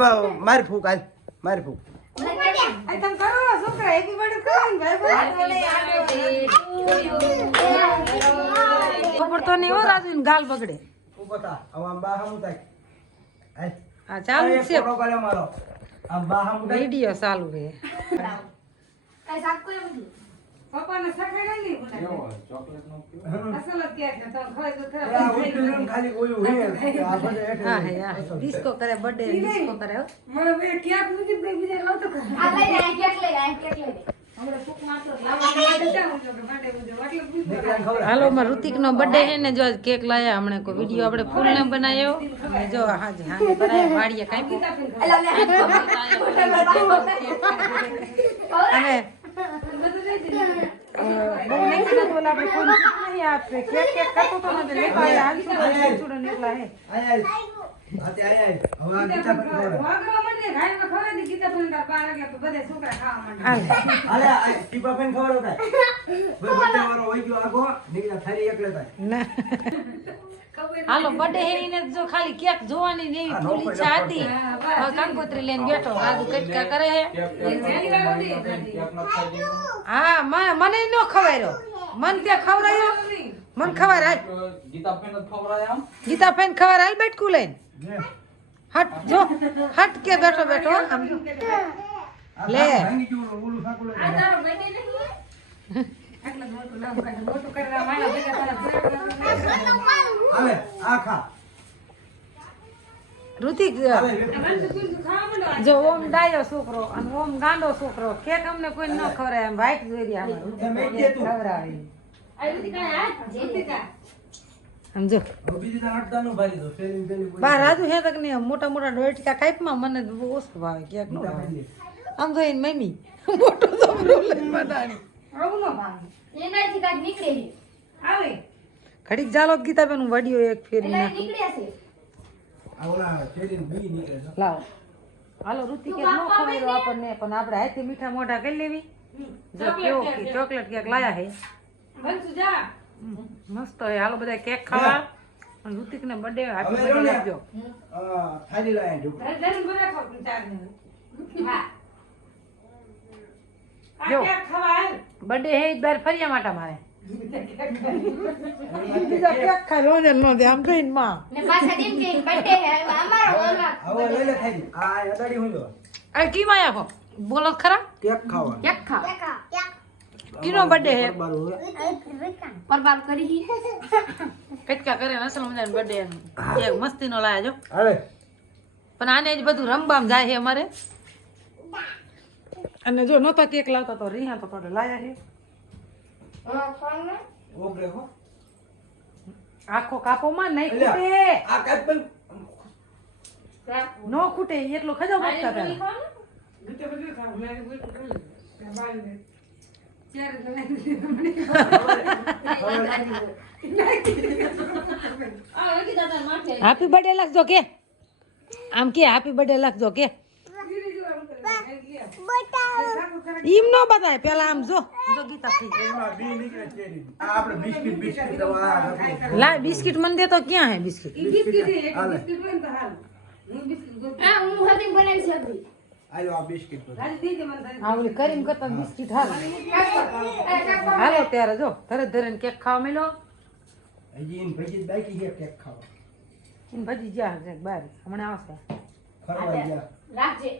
મારી ફૂક હાલ મારી ફૂક તમે કરો છોકરા હેપી બર્થડે કરો ને ભાઈ ખબર તો નહીં હો રાજુ ને ગાલ બગડે ઉપર થા હવે આમ બા હમુ થાય હાલ હા ચાલુ છે ફોટો કાઢ્યો મારો આમ બા હમુ થાય વિડિયો ચાલુ છે કઈ સાફ કરે બધું પપ્પાને સખાડે નહીં ચોકલેટ નો અસલ જ કેક છે તમે ખાઈ તો આ ઉઠીને ખાલી ઓયું હે આ બધે હા હે હા ડિસ્કો કરે બર્થડે ડિસ્કો કરે હો મને બે કેક મૂકી દે બીજા લાવ તો આ લઈ આ કેક લઈ આ કેક લઈ હમણાં ફૂક મારતો હાલો માં ઋતિક નો બર્થડે છે ને જો કેક લાયા હમણાં કોઈ વિડિયો આપણે ફૂલ ને બનાવ્યો અને જો હાજી હાજી બનાવ્યો વાડીએ કાપ્યો અને બહુ નેક્સ્ટ તો આપણે ફોન નહીં આપે કેક કેક કરતો તો ને લેવા આયા આંસુ છોડો નીકળા હે આય આતે આય હવે આ ગીતા પર વાગવા માંડે ગાયમાં ખવરાઈ દી ગીતા પર બાર વાગે તો બધે છોકરા ખાવા માંડે હાલે આ ટીપા પેન ખબર હોતા ભાઈ બર્થડે વાળો હોય ગયો આગો નીકળા થારી એકલે થાય ના હાલો બર્થડે હે એને જો ખાલી કેક જોવાની ને એવી ફૂલ ઈચ્છા હતી કંકોત્રી લઈને બેઠો રાજુ કટકા કરે હે હા મને નો ખવાયો મન તે ખવરાયો મન ખબર આજ ગીતા પેન ખબર આલ બેઠકું લઈને હટ જો હટ કે બેઠો બેઠો આમ લે ભાંગી ગયું ઓલું સાકું લે આ તારો બર્થડે નહીં આટલા મોટું નામ કાઢે મોટું કરવા માંડો હાલે આ ખા ઋતિક જો ઓમ ડાયો છોકરો અને ઓમ ગાંડો છોકરો કેક અમને કોઈ ન ખવરાય એમ વાઈટ જોઈ રહ્યા ખવરાવી આ રીતે કાય આ જેતિકા સમજો બીજી ના અડધાનું ભારી દો ફેરી પેલી બા રાજુ હે તક ને મોટા મોટા ડોયટકા કાઈપમાં મને બહુ ઓછું ભાવે કેક નો ભાવે આમ જોઈને મમ્મી મોટો છોકરો લઈને બનાવી આવું ન ભાવે એનાથી કાક નીકળે છે આવે ઘડીક જાલો ગીતા બેન વડિયો એક ફેરી એટલે નાખી નીકળ્યા છે આવલા ફેરીને બી નીકળે છે લાવો હાલો ઋતિક નો ખવાયો આપણને પણ આપણે હાથે મીઠા મોઢા કરી લેવી જો કેવો કે ચોકલેટ કેક લાયા હે બનસુ જા મસ્ત હે હાલો બધા કેક ખાવા અને ઋતિક ને બર્થડે હેપી બર્થડે આપજો થાળી લાયા જો ધન બના ખાવ ચાર ને હા જો બર્થડે હે બાર ફરિયા માટા મારે બીજા કેક ખાઈ લો ને નો દે આમ કહીને માં ને પાછા જેમ કે બર્થડે હે અમારો ઓલા હવે લઈ લે થાળી આ અડાડી હું લો આ કી માં આખો બોલો ખરા કેક ખાવા કેક ખા દેખા કીનો બર્થડે હે પરબાર કરી કટકા કરે ને અસલ મજાનો બર્થડે એક મસ્તી નો લાયા જો હાલે પણ આને જ બધું રંગબામ જાય છે અમારે અને જો નતો કેક લાવતા તો રીહા તો પડે લાયા છે ઓબરે હો આખો કાપો માં નહીં ખૂટે આ કાપ પણ નો ખૂટે એટલો ખજો બકતા પેલા હેપી બર્થડે લખજો કે આમ કે હેપી બર્થડે લખજો કે ઈમ નો બતાય પેલા આમ જો જો ગીતા થઈ એમાં બી નીકળે ચેરી આ આપણે બિસ્કિટ બિસ્કિટ દવા લા બિસ્કિટ મને દે તો ક્યાં હે બિસ્કિટ હાલે આ હું હતી બનાવી શકું આયો આ બિસ્કિટ તો આ ઓલી કરીમ કરતા બિસ્કિટ હાલ હાલો ત્યારે જો ધરે ધરે કેક ખાવા મેલો હજી ઇન ભજી બાકી છે કેક ખાવા ઇન ભજી જા બહાર હમણાં આવશે ફરવા ગયા રાખજે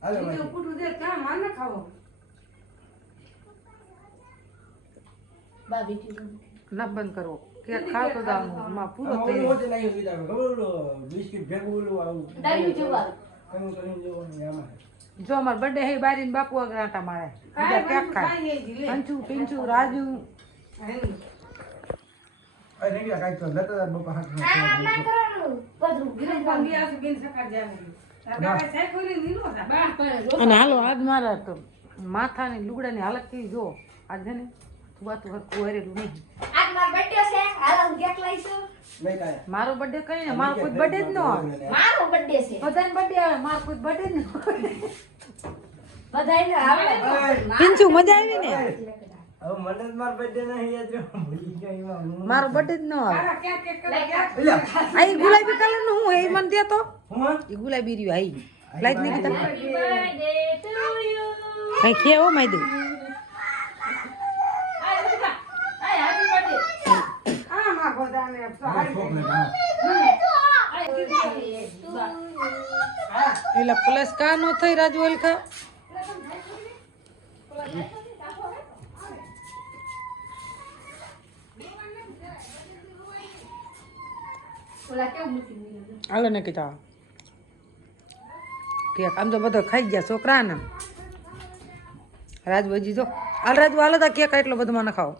હાલે ભાઈ બાબી ના બંધ કરવો કેક ખાવ તો દાવ માં પૂરો ઓલો થઈ હોતે લાગ્યો બીજા ખબર ઓલો બિસ્કિટ ભેગું ઓલું આવું દારૂ જોવા કનું કરીને જોવાનું આમાં જો અમાર બર્થડે હે બારીન બાપુ અગરાટા મારે બીજા કેક ખાય કંચુ પિંચુ રાજુ અરે નહીં કાઈ તો લતા બાપા હાથ આ ના કરવાનું પદરું અને હાલો આજ મારા તો માથાની લુગડાની હાલત કેવી જો આજ છે ને તું હરકું હરેલું નહીં આજ મારો બર્થડે છે હાલ હું કેક લાવીશું નહીં કાઈ મારો બર્થડે કઈ ને મારો કોઈ બર્થડે જ ન હોય મારો બર્થડે છે બધાનો બર્થડે આવે મારો કોઈ બર્થડે જ ન હોય બધાયને આવે પિંચુ મજા આવી ને હવે મને જ મારો birthday નહીં યાદ રહ્યો. ભૂલી ગયો એમાં હું. મારો બર્થડે જ ન આવે લે, એલા, આ ઈ ગુલાબી કલર નું હું એ મને દે તો હું હા? ઈ ગુલાબી રહ્યું આઈ લાઈટ નહીં કીધા Happy birthday to you. કઈ ખે હો માઈ દે આય, રુચિકા. આય, happy birthday. ચોકલેટ, હા. આય, happy birthday to you. એટલે પ્લસ કા નો થઈ રાજુ હલકા ઓલા કેવું મૂકી દીધું? હાલો ને કીધા કેક આમ તો બધો ખાઈ ગયા છોકરા ને રાજુ હજી જો હાલ રાજુ હાલો તા કેક એટલો બધો મને ખાઓ